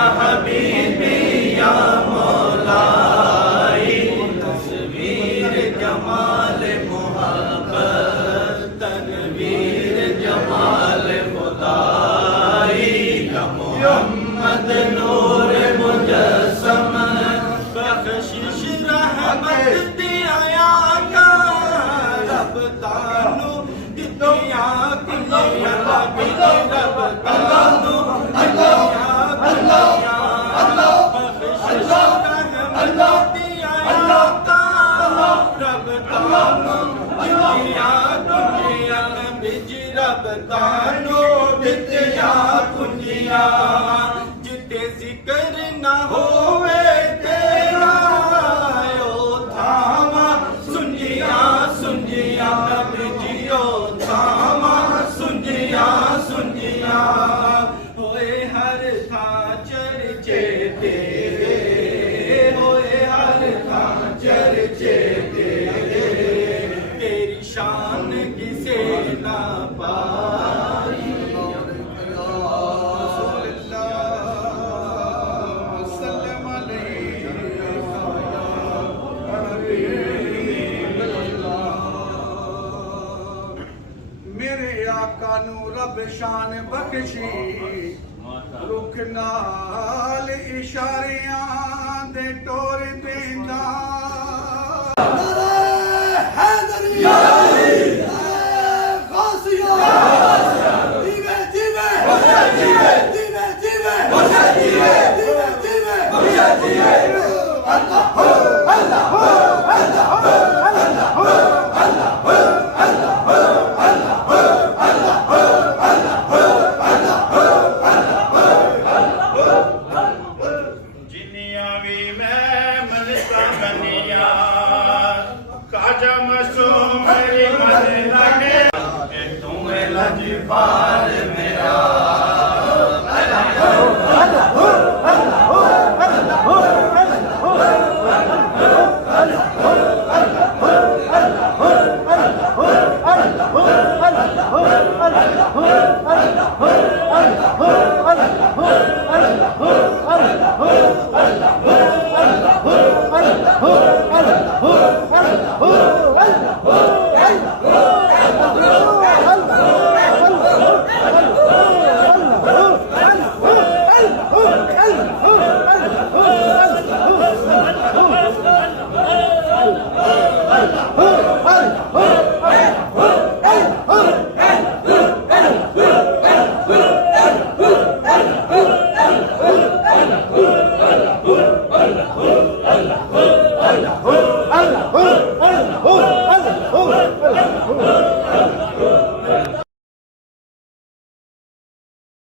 या हबीबी या मौलाई, तस्वीर जमाल मोहब्बत, तनवीर जमाल खुदाई, या मोहम्मद नूर मुजस्सम, बख्शिश रहमत दिया का रब तानू दिया किया रब तानू जिते जिक्र न होवे तेरा ओ थामा सुनिया सुनिया बिजियो थामा सुनिया सुनिया होए हर था चर्चे तेरे, होए हर था चर्चे तेरे, तेरी शान किसे ना पाई। मेरे आका नू रब शान बख्शी, रुख नाल इशारियां दे टोर देंदा। लजपाल मेरा Oh